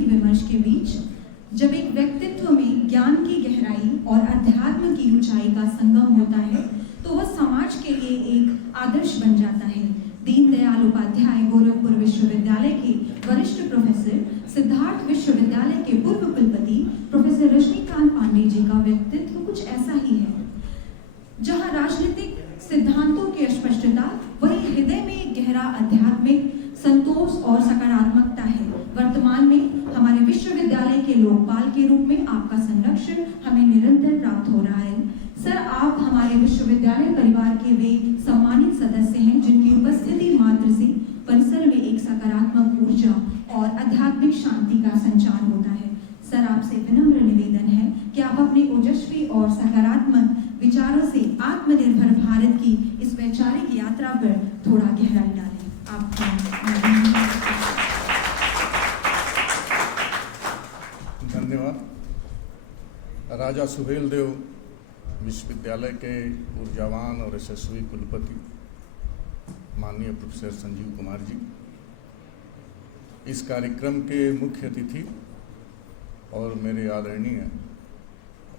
गंभीर विमर्श के बीच जब एक व्यक्तित्व में ज्ञान की गहराई और अध्यात्म की ऊंचाई का संगम होता है तो वह समाज के लिए एक आदर्श बन जाता है। दीनदयाल उपाध्याय गोरखपुर विश्वविद्यालय के वरिष्ठ प्रोफेसर, सिद्धार्थ विश्वविद्यालय के पूर्व कुलपति प्रोफेसर रजनीकांत पांडे जी का व्यक्तित्व कुछ ऐसा ही है। जहां राजनीतिक सिद्धांतों की अस्पष्टता, वहीं हृदय में गहरा आध्यात्मिक संतोष और सकारात्मकता है। वर्तमान में हमारे विश्वविद्यालय के लोकपाल के रूप में आपका संरक्षण हमें निरंतर प्राप्त हो रहा है। सर, आप हमारे विश्वविद्यालय परिवार के वे सम्मानित सदस्य हैं जिनकी उपस्थिति मात्र से परिसर में एक सकारात्मक ऊर्जा और आध्यात्मिक शांति का संचार होता है। सर, आपसे विनम्र निवेदन है कि आप अपने ओजस्वी और सकारात्मक विचारों से आत्मनिर्भर भारत की इस वैचारिक यात्रा पर थोड़ा गहराई डालें। आपका धन्यवाद। राजा सुहेलदेव विश्वविद्यालय के ऊर्जावान और यशस्वी कुलपति माननीय प्रोफेसर संजीव कुमार जी, इस कार्यक्रम के मुख्य अतिथि और मेरे आदरणीय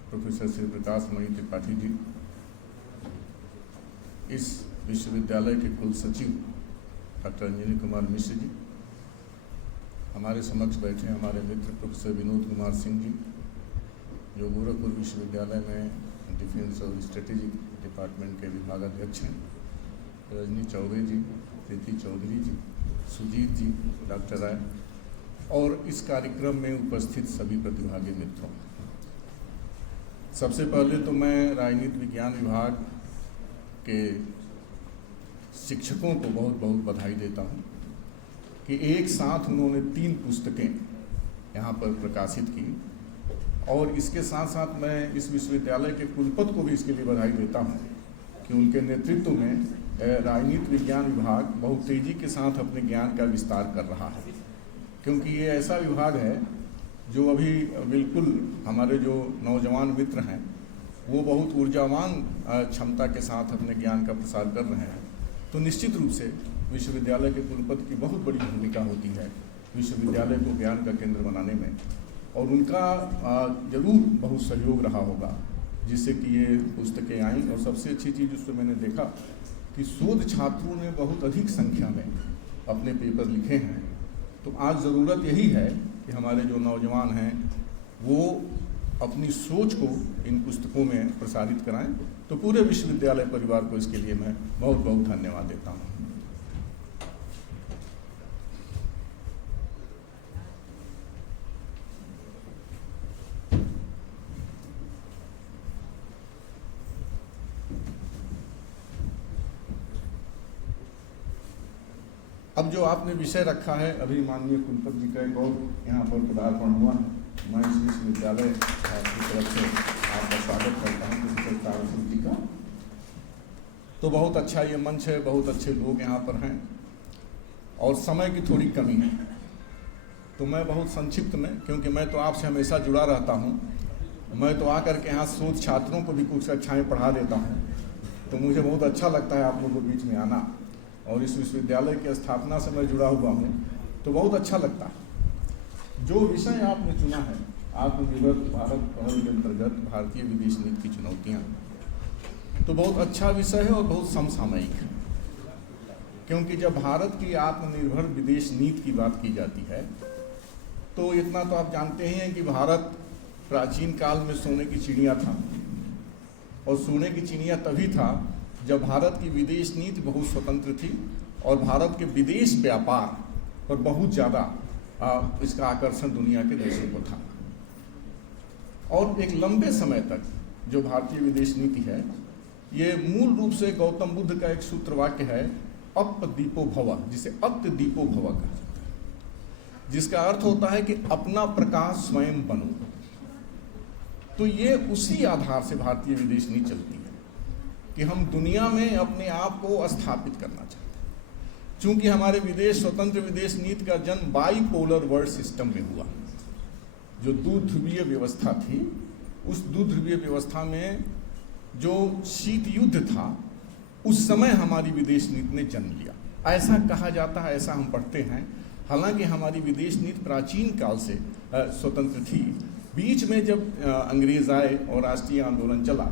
प्रोफेसर श्री प्रकाश मणि त्रिपाठी जी, इस विश्वविद्यालय के कुल सचिव डॉक्टर अंजनी कुमार मिश्र जी, हमारे समक्ष बैठे हमारे मित्र प्रोफेसर विनोद कुमार सिंह जी, जो गोरखपुर विश्वविद्यालय में डिफेंस और स्ट्रेटेजिक डिपार्टमेंट के विभागाध्यक्ष हैं, रजनी चौबे जी, प्रीति चौधरी जी, सुजीत जी, डॉक्टर राय और इस कार्यक्रम में उपस्थित सभी प्रतिभागी मित्रों। सबसे पहले तो मैं राजनीति विज्ञान विभाग के शिक्षकों को बहुत बहुत बधाई देता हूं कि एक साथ उन्होंने 3 पुस्तकें यहाँ पर प्रकाशित की और इसके साथ साथ मैं इस विश्वविद्यालय के कुलपति को भी इसके लिए बधाई देता हूँ कि उनके नेतृत्व में राजनीति विज्ञान विभाग बहुत तेज़ी के साथ अपने ज्ञान का विस्तार कर रहा है, क्योंकि ये ऐसा विभाग है जो अभी बिल्कुल हमारे जो नौजवान मित्र हैं वो बहुत ऊर्जावान क्षमता के साथ अपने ज्ञान का प्रसार कर रहे हैं। तो निश्चित रूप से विश्वविद्यालय के कुलपति की बहुत बड़ी भूमिका होती है विश्वविद्यालय को ज्ञान का केंद्र बनाने में, और उनका जरूर बहुत सहयोग रहा होगा जिससे कि ये पुस्तकें आईं। और सबसे अच्छी चीज़ उसमें मैंने देखा कि शोध छात्रों ने बहुत अधिक संख्या में अपने पेपर लिखे हैं। तो आज ज़रूरत यही है कि हमारे जो नौजवान हैं वो अपनी सोच को इन पुस्तकों में प्रसारित कराएं। तो पूरे विश्वविद्यालय परिवार को इसके लिए मैं बहुत बहुत धन्यवाद देता हूँ। अब जो आपने विषय रखा है, अभी माननीय कुलपति जी का एक और यहाँ पर पदार्पण हुआ है। मैं इस विश्वविद्यालय की तरफ से आपका स्वागत करता हूँ प्रोफेसर तारसिंह जी का। तो बहुत अच्छा ये मंच है, बहुत अच्छे लोग यहाँ पर हैं और समय की थोड़ी कमी है, तो मैं बहुत संक्षिप्त में, क्योंकि मैं तो आपसे हमेशा जुड़ा रहता हूँ, मैं तो आकर के यहाँ शोध छात्रों को भी कुछ कक्षाएँ पढ़ा देता हूँ, तो मुझे बहुत अच्छा लगता है आप लोगों के बीच में आना। और इस विश्वविद्यालय की स्थापना से मैं जुड़ा हुआ हूँ तो बहुत अच्छा लगता है। जो विषय आपने चुना है, आत्मनिर्भर भारत पहल के अंतर्गत भारतीय विदेश नीति की चुनौतियाँ, तो बहुत अच्छा विषय है और बहुत समसामयिक है, क्योंकि जब भारत की आत्मनिर्भर विदेश नीति की बात की जाती है तो इतना तो आप जानते ही हैं कि भारत प्राचीन काल में सोने की चिड़िया था, और सोने की चिड़िया तभी था जब भारत की विदेश नीति बहुत स्वतंत्र थी और भारत के विदेश व्यापार पर बहुत ज़्यादा इसका आकर्षण दुनिया के देशों को था। और एक लंबे समय तक जो भारतीय विदेश नीति है, ये मूल रूप से गौतम बुद्ध का एक सूत्र वाक्य है, अप दीपो भव, जिसे अप्त दीपो भव कहा जाता है, जिसका अर्थ होता है कि अपना प्रकाश स्वयं बनो। तो ये उसी आधार से भारतीय विदेश नीति चलती है कि हम दुनिया में अपने आप को स्थापित करना चाहते हैं। चूंकि हमारे विदेश स्वतंत्र विदेश नीति का जन्म बाईपोलर वर्ल्ड सिस्टम में हुआ, जो द्विध्रुवीय व्यवस्था थी, उस द्विध्रुवीय व्यवस्था में जो शीत युद्ध था, उस समय हमारी विदेश नीति ने जन्म लिया। ऐसा कहा जाता है, ऐसा हम पढ़ते हैं। हालांकि हमारी विदेश नीति प्राचीन काल से स्वतंत्र थी। बीच में जब अंग्रेज आए और राष्ट्रीय आंदोलन चला,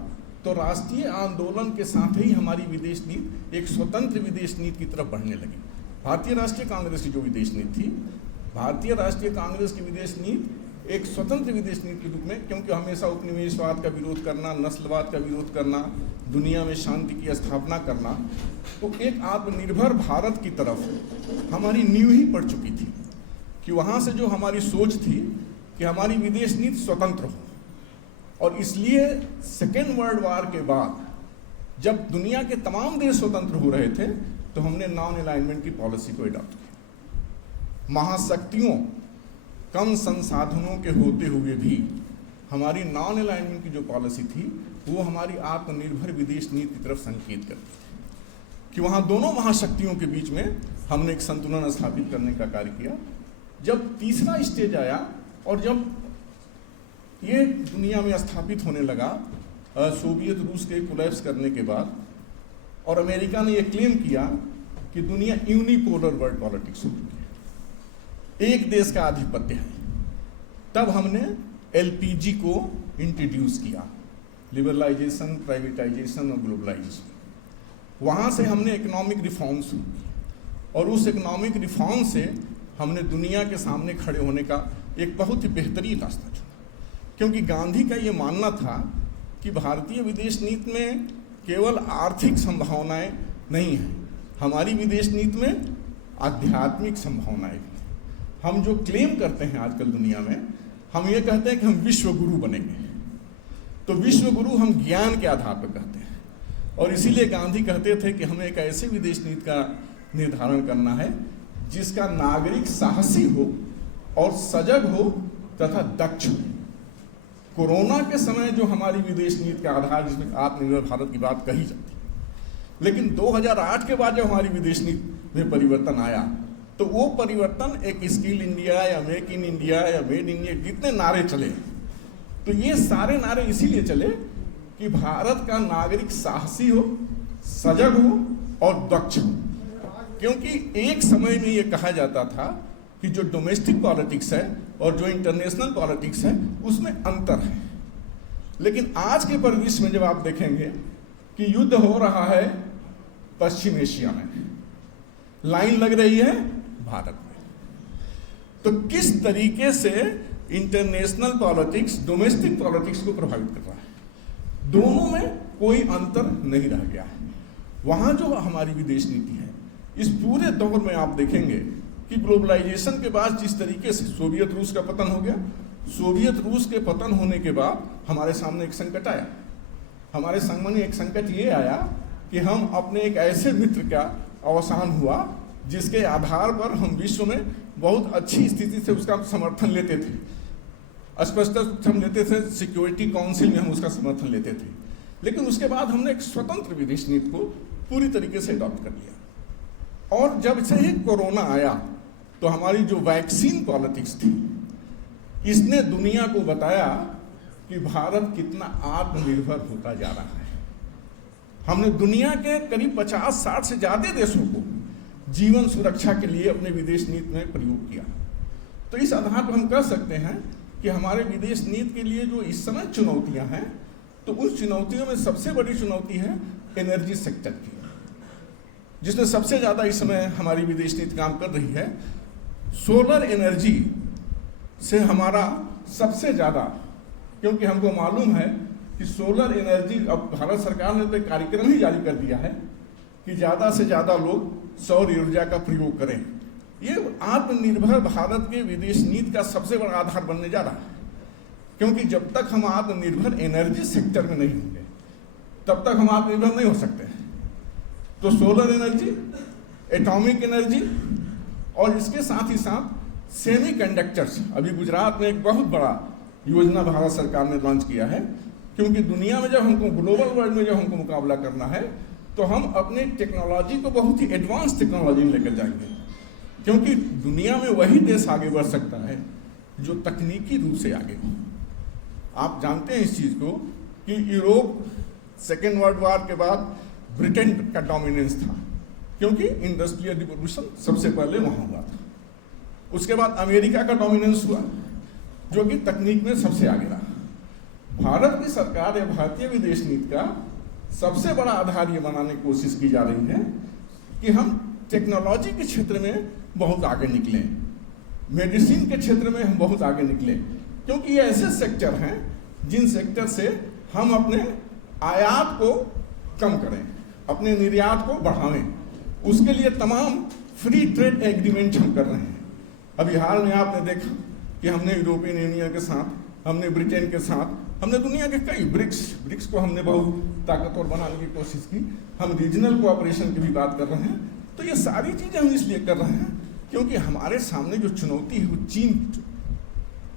तो राष्ट्रीय आंदोलन के साथ ही हमारी विदेश नीति एक स्वतंत्र विदेश नीति की तरफ बढ़ने लगी। भारतीय राष्ट्रीय कांग्रेस की जो विदेश नीति थी, भारतीय राष्ट्रीय कांग्रेस की विदेश नीति एक स्वतंत्र विदेश नीति के रूप में, क्योंकि हमेशा उपनिवेशवाद का विरोध करना, नस्लवाद का विरोध करना, दुनिया में शांति की स्थापना करना, तो एक आत्मनिर्भर भारत की तरफ हमारी नींव ही पड़ चुकी थी। कि वहाँ से जो हमारी सोच थी कि हमारी विदेश नीति स्वतंत्र हो, और इसलिए सेकेंड वर्ल्ड वॉर के बाद जब दुनिया के तमाम देश स्वतंत्र हो रहे थे, तो हमने नॉन अलाइनमेंट की पॉलिसी को अडॉप्ट किया। महाशक्तियों, कम संसाधनों के होते हुए भी हमारी नॉन अलाइनमेंट की जो पॉलिसी थी, वो हमारी आत्मनिर्भर विदेश नीति की तरफ संकेत करती थी कि वहाँ दोनों महाशक्तियों के बीच में हमने एक संतुलन स्थापित करने का कार्य किया। जब तीसरा स्टेज आया और जब ये दुनिया में स्थापित होने लगा सोवियत रूस के कोलैप्स करने के बाद, और अमेरिका ने ये क्लेम किया कि दुनिया यूनिपोलर वर्ल्ड पॉलिटिक्स हो चुकी है, एक देश का आधिपत्य है, तब हमने एलपीजी को इंट्रोड्यूस किया, लिबरलाइजेशन, प्राइवेटाइजेशन और ग्लोबलाइजेशन। वहाँ से हमने इकोनॉमिक रिफॉर्म्स और उस इकोनॉमिक रिफॉर्म से हमने दुनिया के सामने खड़े होने का एक बहुत ही बेहतरीन रास्ता चुना। क्योंकि गांधी का ये मानना था कि भारतीय विदेश नीति में केवल आर्थिक संभावनाएं नहीं हैं, हमारी विदेश नीति में आध्यात्मिक संभावनाएं भी। हम जो क्लेम करते हैं आजकल दुनिया में, हम ये कहते हैं कि हम विश्व गुरु बनेंगे, तो विश्व गुरु हम ज्ञान के आधार पर कहते हैं। और इसीलिए गांधी कहते थे कि हमें एक ऐसे विदेश नीति का निर्धारण करना है जिसका नागरिक साहसी हो और सजग हो तथा दक्ष हो। कोरोना के समय जो हमारी विदेश नीति का आधार, जिसमें आत्मनिर्भर भारत की बात कही जाती है, लेकिन 2008 के बाद जब हमारी विदेश नीति में परिवर्तन आया, तो वो परिवर्तन एक स्किल इंडिया या मेक इन इंडिया या मेड इंडिया, जितने नारे चले, तो ये सारे नारे इसीलिए चले कि भारत का नागरिक साहसी हो, सजग हो और दक्ष हो। क्योंकि एक समय में ये कहा जाता था कि जो डोमेस्टिक पॉलिटिक्स है और जो इंटरनेशनल पॉलिटिक्स है उसमें अंतर है। लेकिन आज के परिदृश्य में जब आप देखेंगे कि युद्ध हो रहा है पश्चिम एशिया में, लाइन लग रही है भारत में, तो किस तरीके से इंटरनेशनल पॉलिटिक्स डोमेस्टिक पॉलिटिक्स को प्रभावित कर रहा है, दोनों में कोई अंतर नहीं रह गया है। वहाँ जो हमारी विदेश नीति है, इस पूरे दौर में आप देखेंगे कि ग्लोबलाइजेशन के बाद जिस तरीके से सोवियत रूस का पतन हो गया, सोवियत रूस के पतन होने के बाद हमारे सामने एक संकट आया। हमारे सामने एक संकट ये आया कि हम अपने एक ऐसे मित्र का अवसान हुआ जिसके आधार पर हम विश्व में बहुत अच्छी स्थिति से उसका समर्थन लेते थे, स्पष्ट हम लेते थे, सिक्योरिटी काउंसिल में हम उसका समर्थन लेते थे। लेकिन उसके बाद हमने एक स्वतंत्र विदेश नीति को पूरी तरीके से अडॉप्ट कर लिया। और जब से ही कोरोना आया, तो हमारी जो वैक्सीन पॉलिटिक्स थी, इसने दुनिया को बताया कि भारत कितना आत्मनिर्भर होता जा रहा है। हमने दुनिया के करीब 50-60 से ज़्यादा देशों को जीवन सुरक्षा के लिए अपने विदेश नीति में प्रयोग किया। तो इस आधार पर हम कह सकते हैं कि हमारे विदेश नीति के लिए जो इस समय चुनौतियां हैं, तो उस चुनौतियों में सबसे बड़ी चुनौती है एनर्जी सेक्टर की, जिसमें सबसे ज़्यादा इस समय हमारी विदेश नीति काम कर रही है। सोलर एनर्जी से हमारा सबसे ज़्यादा, क्योंकि हमको मालूम है कि सोलर एनर्जी, अब भारत सरकार ने तो एक कार्यक्रम ही जारी कर दिया है कि ज़्यादा से ज़्यादा लोग सौर ऊर्जा का प्रयोग करें। ये आत्मनिर्भर भारत के विदेश नीति का सबसे बड़ा आधार बनने जा रहा है, क्योंकि जब तक हम आत्मनिर्भर एनर्जी सेक्टर में नहीं होंगे, तब तक हम आत्मनिर्भर नहीं हो सकते हैं। तो सोलर एनर्जी, एटॉमिक एनर्जी और इसके साथ ही साथ सेमीकंडक्टर्स, अभी गुजरात में एक बहुत बड़ा योजना भारत सरकार ने लॉन्च किया है, क्योंकि दुनिया में जब हमको, ग्लोबल वर्ल्ड में जब हमको मुकाबला करना है, तो हम अपनी टेक्नोलॉजी को बहुत ही एडवांस टेक्नोलॉजी में लेकर जाएंगे, क्योंकि दुनिया में वही देश आगे बढ़ सकता है जो तकनीकी रूप से आगे हो। आप जानते हैं इस चीज़ को कि यूरोप सेकेंड वर्ल्ड वॉर के बाद ब्रिटेन का डोमिनेंस था, क्योंकि इंडस्ट्रियल रिवॉल्यूशन सबसे पहले वहाँ हुआ था। उसके बाद अमेरिका का डोमिनेंस हुआ, जो कि तकनीक में सबसे आगे रहा। भारत की सरकार या भारतीय विदेश नीति का सबसे बड़ा आधार ये बनाने की कोशिश की जा रही है कि हम टेक्नोलॉजी के क्षेत्र में बहुत आगे निकलें, मेडिसिन के क्षेत्र में हम बहुत आगे निकलें, क्योंकि ये ऐसे सेक्टर हैं जिन सेक्टर से हम अपने आयात को कम करें, अपने निर्यात को बढ़ावें। उसके लिए तमाम फ्री ट्रेड एग्रीमेंट हम कर रहे हैं। अभी हाल में आपने देखा कि हमने यूरोपियन यूनियन के साथ, हमने ब्रिटेन के साथ, हमने दुनिया के कई ब्रिक्स को हमने बहुत ताकतवर बनाने की कोशिश की। हम रीजनल कोऑपरेशन की भी बात कर रहे हैं। तो ये सारी चीज़ें हम इसलिए कर रहे हैं क्योंकि हमारे सामने जो चुनौती है वो चीन,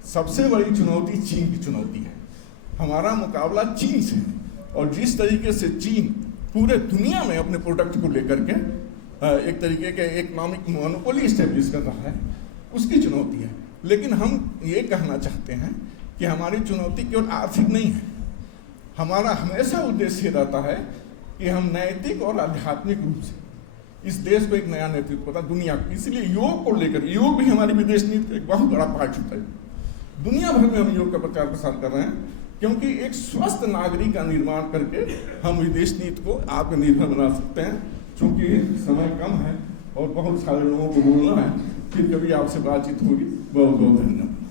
सबसे बड़ी चुनौती चीन की चुनौती है। हमारा मुकाबला चीन से है, और जिस तरीके से चीन पूरे दुनिया में अपने प्रोडक्ट को लेकर के एक तरीके के इकोनॉमिक मोनोपोली स्टेब्लिश कर रहा है, उसकी चुनौती है। लेकिन हम ये कहना चाहते हैं कि हमारी चुनौती केवल आर्थिक नहीं है। हमारा हमेशा उद्देश्य रहता है कि हम नैतिक और आध्यात्मिक रूप से इस देश को एक नया नेतृत्व पता दुनिया को। इसलिए योग को लेकर, योग भी हमारी विदेश नीति का एक बहुत बड़ा पार्ट होता है। दुनिया भर में हम योग का प्रचार प्रसार कर रहे हैं, क्योंकि एक स्वस्थ नागरिक का निर्माण करके हम विदेश नीति को आत्मनिर्भर बना सकते हैं। चूँकि समय कम है और बहुत सारे लोगों को बोलना है, फिर कभी आपसे बातचीत होगी। बहुत बहुत धन्यवाद।